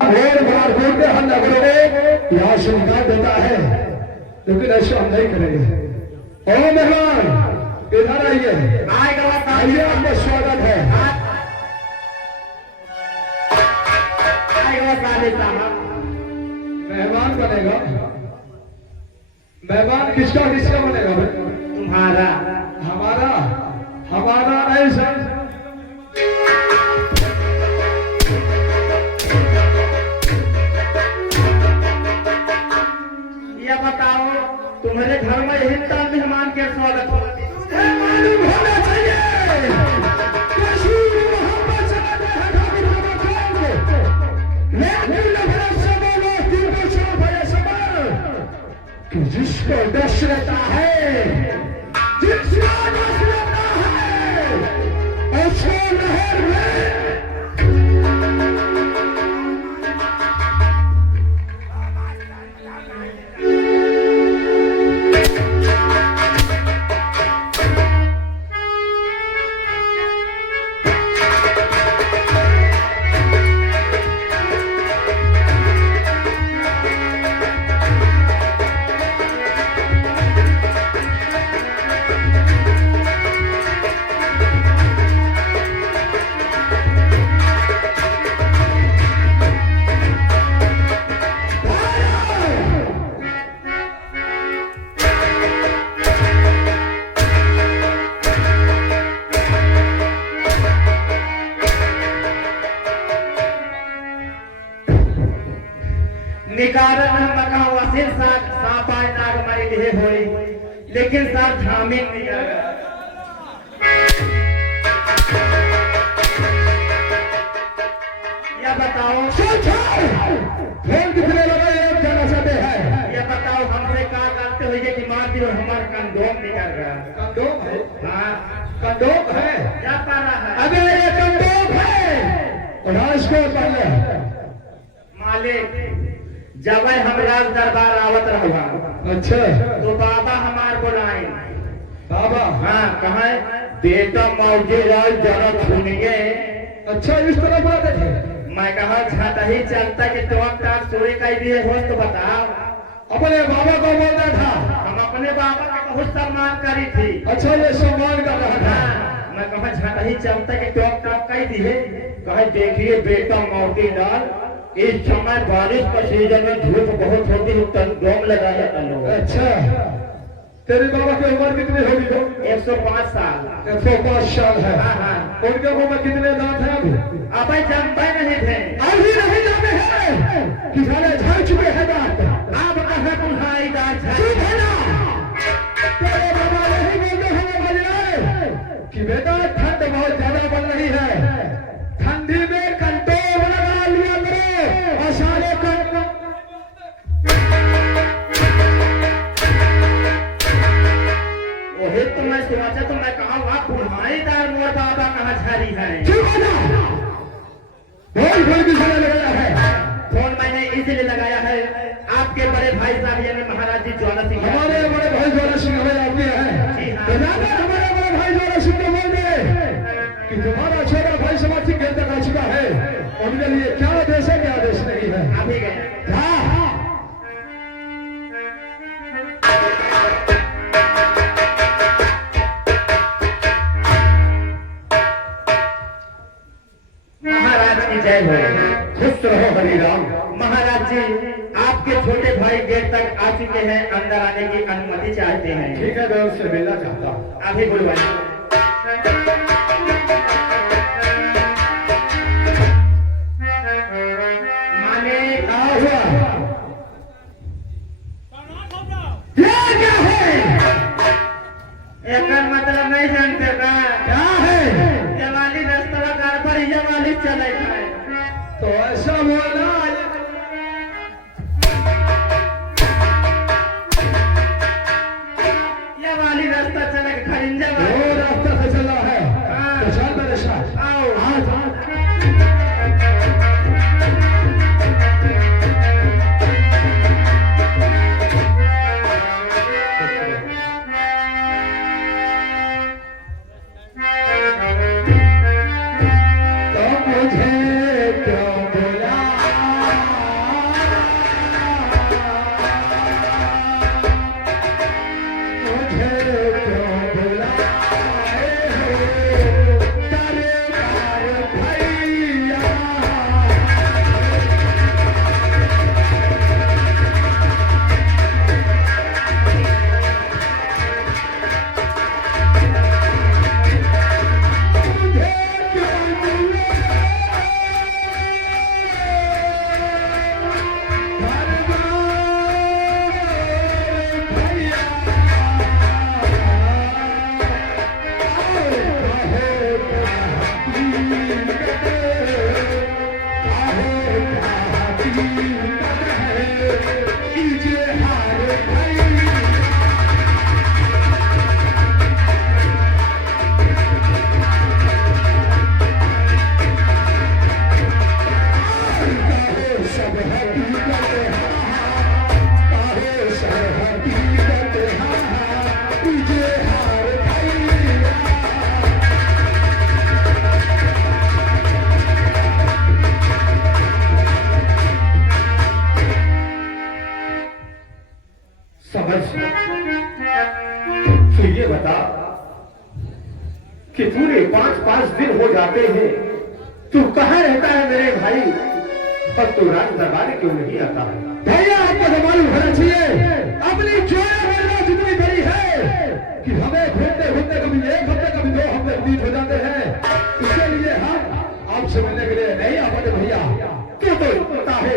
और बार बोलते हम नगरों यहाँ से निकाल देता है, लेकिन ऐसा हम नहीं करेंगे। ओ मेहमान इधर आइए, आइए, आपका स्वागत है। मेहमान बनेगा, मेहमान किसका किसका बनेगा भाई? तुम्हारा। हमारा हमारा नहीं सर। ये बताओ तुम्हारे घर में यही तरह मेहमान के स्वागत हो? मालूम होना चाहिए कि जिसको डस रहता है, जिसको डस रहता है, उसको नहर में निकारन मका वसिल साग सापाय नाग मरी लिहे होई, लेकिन सर धामिन नहीं आगा। ये बताओ फोन कितने लगाए आप जाना चाहते हैं? ये बताओ हमसे क्या करते हो ये दिमाग दियो हमार कंडोम निकल रहा। कंडोम है? हाँ कंडोम है? क्या पा रहा है? अबे ये कंडोम है और इसको पहले मालिक जब हम राज दरबार आवत रहा। अच्छा तो बाबा हमार बुलाए। बाबा? हाँ कहा बेटा मौजे राज जरा सुनिए। अच्छा इस तरह बुलाते थे? मैं कहा छाता ही चलता कि तुम तक सूर्य का दिए हो तो बताओ। अपने बाबा को बोलता था? हम अपने बाबा का बहुत सम्मान करी थी। अच्छा ये सम्मान कर रहा था? हाँ, मैं कहा छाता ही चलता कि तुम तक कही दिए। कहे देखिए बेटा मौजे राज इस समय बारिश का सीजन में धूप बहुत होती है, कंडोम लगाया करो। अच्छा तेरे बाबा की उम्र कितनी होगी? तो 105 साल। 105 साल है। हाँ हाँ। उनके मुंह में कितने दांत हैं अभी? अब जानते नहीं थे। अभी नहीं जाने हैं कि सारे झड़ चुके हैं दांत। अब कहा तुम्हारी दांत है? चुप है ना? तेरे बाबा यही बोलते हैं भाई कि बेटा ठंड बहुत ज्यादा बढ़ रही है, ठंडी में कंट्रोल लगा लिया करो और सारे वही तो मैं सोचा तो मैं कहा वाह तुम्हारी दार मोर बाबा कहाँ झारी है। फोन किसने लगाया है? फोन मैंने इसलिए लगाया है आपके बड़े भाई साहब यानी महाराज जी ज्वाला सिंह। हमारे बड़े भाई ज्वाला सिंह हमें आपके हैं। जी हाँ। तो जाकर हमारे बड़े भाई ज्वाला सिंह को बोल दे कि तुम्हारा छोटा भाई समाज सिंह तक आ चुका है, उनके लिए क्या आदेश है क्या आदेश नहीं है। अभी गए हाँ महाराज की जय हो। खुश रहो हरिराम। महाराज जी आपके छोटे भाई गेट तक आ चुके हैं, अंदर आने की अनुमति चाहते हैं। ठीक है मैं उससे मिलना चाहता हूँ। अभी बुलवाइए। माने क्या हुआ? ये क्या है? एक मतलब नहीं जानते का क्या है? ये वाली रास्ता कार पर ये वाली चले है। तो ऐसा बोलना ये वाली रास्ता चले खरिंजा वो रास्ता से चला है। हाँ। तो चल मेरे साथ। आओ। आज तो मुझे क्यों बुला सब हकीकत काहे सब हकीकत तुझे हार भैया समझ तो ये बता कि पूरे 5-5 दिन हो जाते हैं तू कहाँ रहता है मेरे भाई और तू राज दरबार क्यों नहीं आता है? भैया आपको तो मालूम होना चाहिए अपनी जोड़ा जितनी बड़ी है कि हमें घूमते घूमते कभी 1 हफ्ते कभी 2 हफ्ते बीत हो जाते हैं इसके लिए हम आपसे मिलने के लिए नहीं आ पाते भैया। तू तो पता है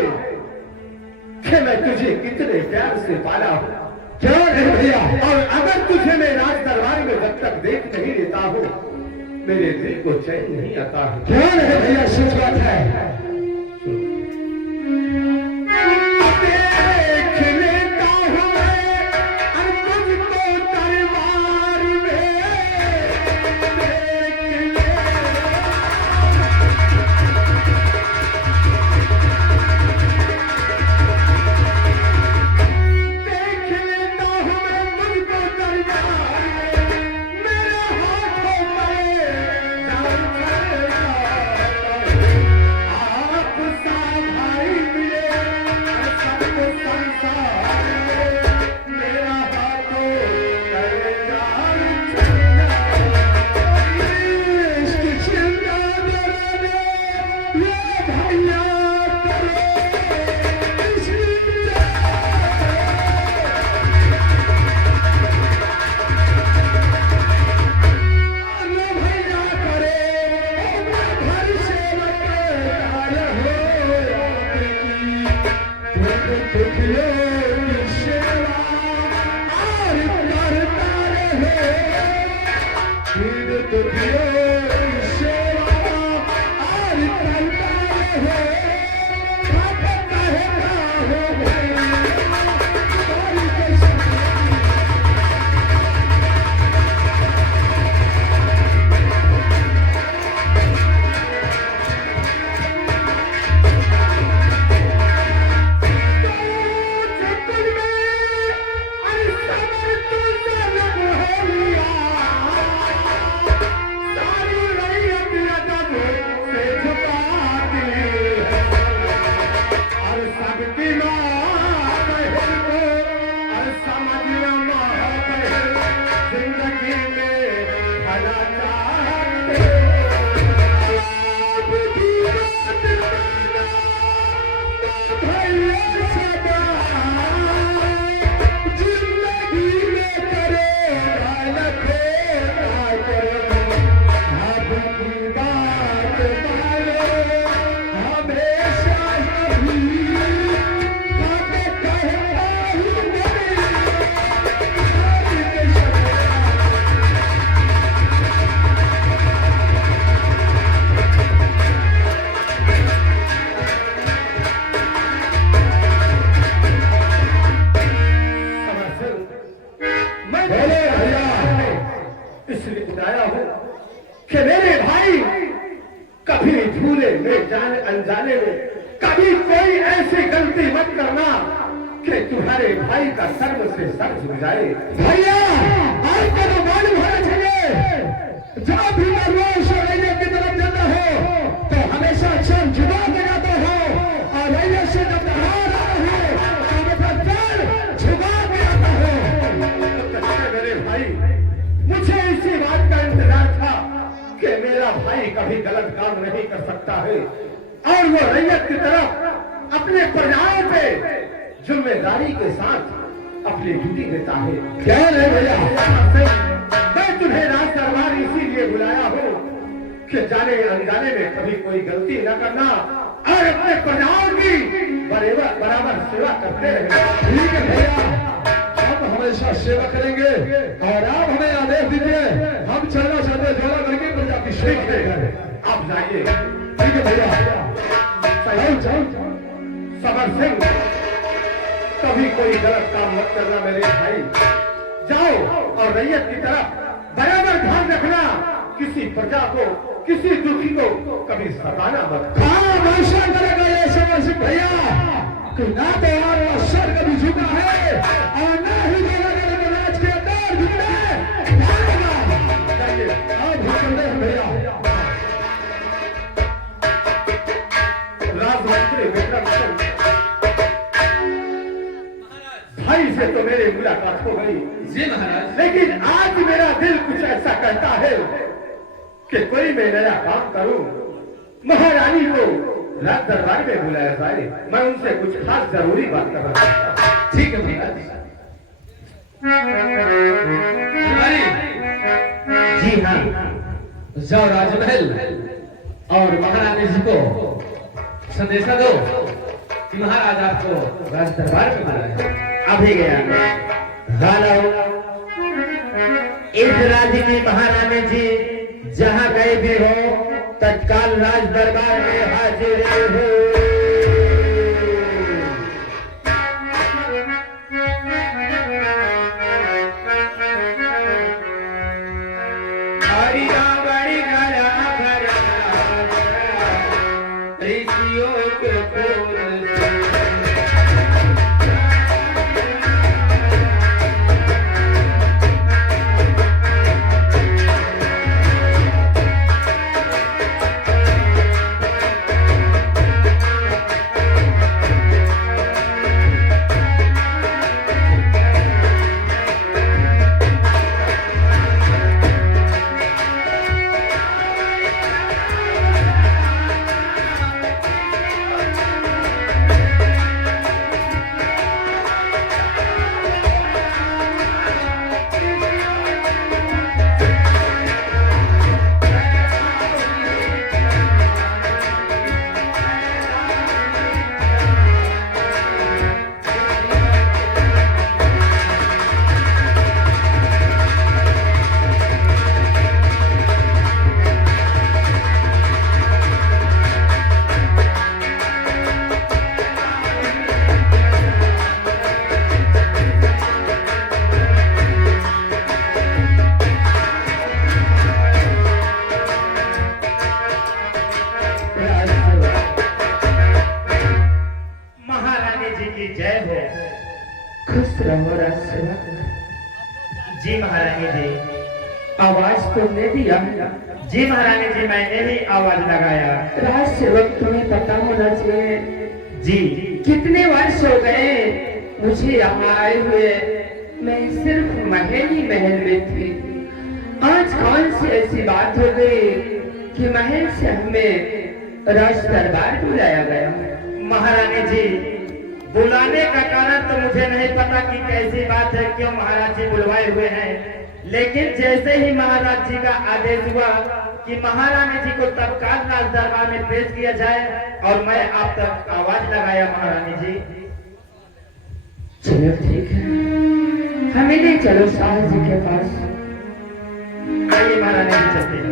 कि मैं तुझे कितने प्यार से पाला हूँ क्या नहीं भैया और अगर तुझे मैं राज दरबार में जब तक देख नहीं लेता हूँ मेरे दिल को चैन नहीं आता है। क्या नहीं भैया सच बात है देख लेता हूँ मैं तुझको दरबार में देख ले अनजाने में कभी कोई ऐसी गलती मत करना कि तुम्हारे भाई का सर्व से सर झुक जाए। भैया आपको तो मालूम होना चाहिए जब भी मैं रोज रैया की तरफ जाता हो तो हमेशा सर झुका के जाता हो और रैया से जब बाहर आ रहा हो तो सर झुका के आता हो। मेरे भाई मुझे इसी बात का इंतजार था कि मेरा भाई कभी गलत काम नहीं कर सकता है और वो रैयत की तरफ अपने प्रजाओं पे जिम्मेदारी के साथ अपनी ड्यूटी देता है। क्या है भैया मैं तुम्हें राज दरबार इसीलिए बुलाया हूँ कि जाने अनजाने में कभी कोई गलती न करना और अपने प्रजाओं की बराबर सेवा करते रहे। ठीक है भैया हम हमेशा सेवा करेंगे और आप हमें आदेश दीजिए हम चलना चाहते द्वारा करके प्रजा की सेवा करेंगे। आप जाइए। ठीक है भैया समर सिंह कभी कोई गलत काम मत करना मेरे भाई। जाओ और रैयत की तरफ बराबर ध्यान रखना, किसी प्रजा को किसी दुखी को कभी सताना मत। हाँ करेगा ये समर सिंह भैया। कि ना तो और सर कभी झुका है और ना ही राज के अंदर झुकने भैया। राजमंत्री विक्रम सिंह, भाई से तो मेरी मुलाकात हो गई जी महाराज। लेकिन आज मेरा दिल कुछ ऐसा कहता है कि कोई मैं नया काम करूं, महारानी को राज दरबार में बुलाया जाए, मैं उनसे कुछ खास जरूरी बात करना चाहता हूं। ठीक है महाराज। दरबारी, जी हाँ, जाओ राजमहल और महारानी जी को संदेशा दो कि महाराज आपको राज दरबार में बुला रहे हैं। अभी गया। हेलो, इस राज्य की महारानी जी जहाँ गए भी हो तत्काल राज दरबार में हाजिर हो। जी महारानी जी, आवाज तुमने दिया? जी महारानी जी, मैंने ही आवाज लगाया। राज सेवक, तुम्हें पता होना चाहिए जी, कितने वर्ष हो गए मुझे यहाँ आए हुए। मैं सिर्फ महल ही महल में थी। आज कौन सी ऐसी बात हो गई कि महल से हमें राज दरबार बुलाया गया? महारानी जी, बुलाने का कारण तो मुझे नहीं पता कि कैसी बात है, क्यों महाराज जी बुलवाए हुए हैं, लेकिन जैसे ही महाराज जी का आदेश हुआ कि महारानी जी को तत्काल राज दरबार में पेश किया जाए और मैं आप तक आवाज लगाया महारानी जी। चलो ठीक है, हमें ले चलो शाह जी के पास। आइए महारानी जी, चलते हैं।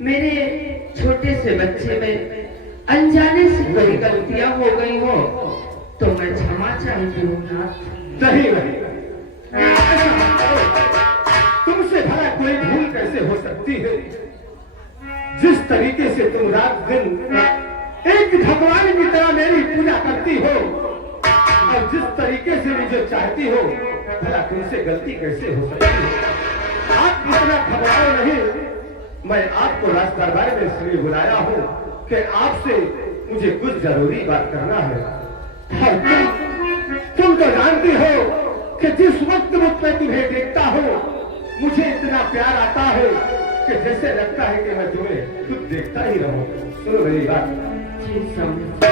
मेरे छोटे से बच्चे में अनजाने से कोई गलतियां हो गई हो तो मैं क्षमा चाहती हूँ नाथ। नहीं नहीं, ऐसा मत करो। तुमसे भला कोई भूल कैसे हो सकती है? जिस तरीके से तुम रात दिन एक भगवान की तरह मेरी पूजा करती हो और जिस तरीके से मुझे चाहती हो, भला तुमसे गलती कैसे हो सकती है? आप इतना घबराओ नहीं। मैं आपको राज दरबार में इसलिए बुलाया हूँ कि आपसे मुझे कुछ जरूरी बात करना है। और तुम तो जानती हो कि जिस वक्त मैं तुम्हें देखता हूँ मुझे इतना प्यार आता है कि जैसे लगता है कि मैं तुम्हें खुद देखता ही रहूं। सुनो मेरी बात। जी समझ।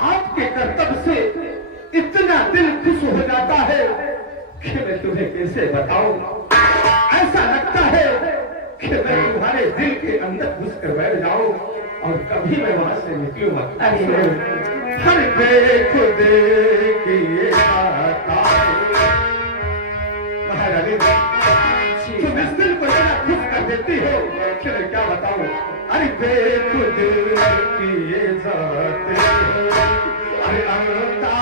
आपके कर्तव्य से इतना दिल खुश हो जाता है कि मैं तुम्हें कैसे बताऊं। ऐसा लगता है कि मैं तुम्हारे दिल के अंदर घुस कर बैठ जाऊं और कभी मैं वहां से निकलूं मत। हर खुद की ये महारानी तुम इस दिल को इतना खुश कर देती हो कि मैं क्या बताऊं। अरे बेखुद की ये जात, अरे अनता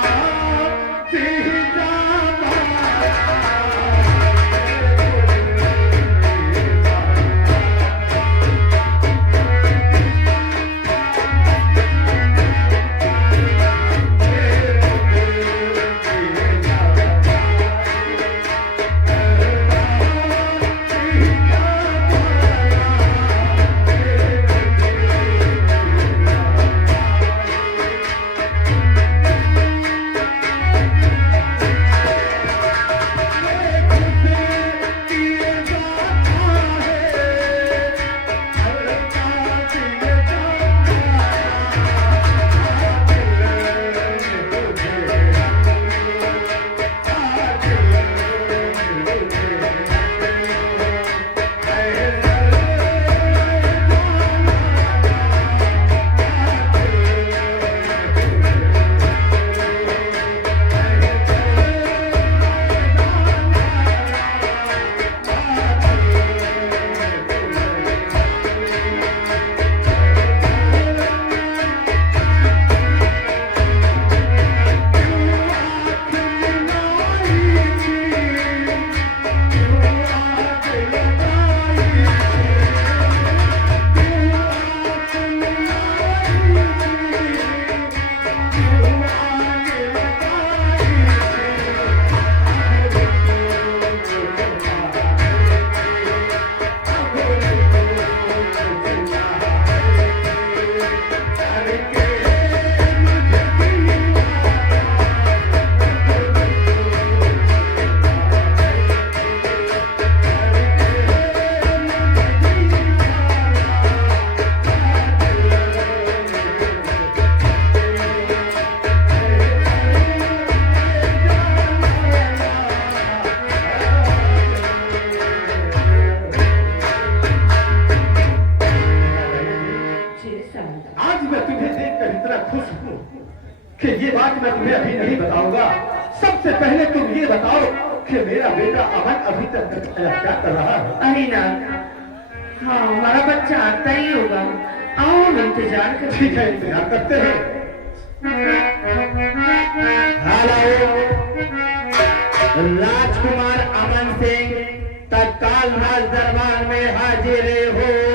आज मैं तुम्हें देखकर इतना खुश हूँ कि ये बात मैं तुम्हें अभी नहीं बताऊंगा। सबसे पहले तुम ये बताओ कि मेरा बेटा अमन अभी तक क्या कर रहा है? अरे ना, हाँ हमारा बच्चा आता ही होगा। आओ हम इंतजार करते ठीक है, इंतजार करते हैं। हेलो, राजकुमार अमन सिंह तत्काल राज दरबार में हाजिर हो।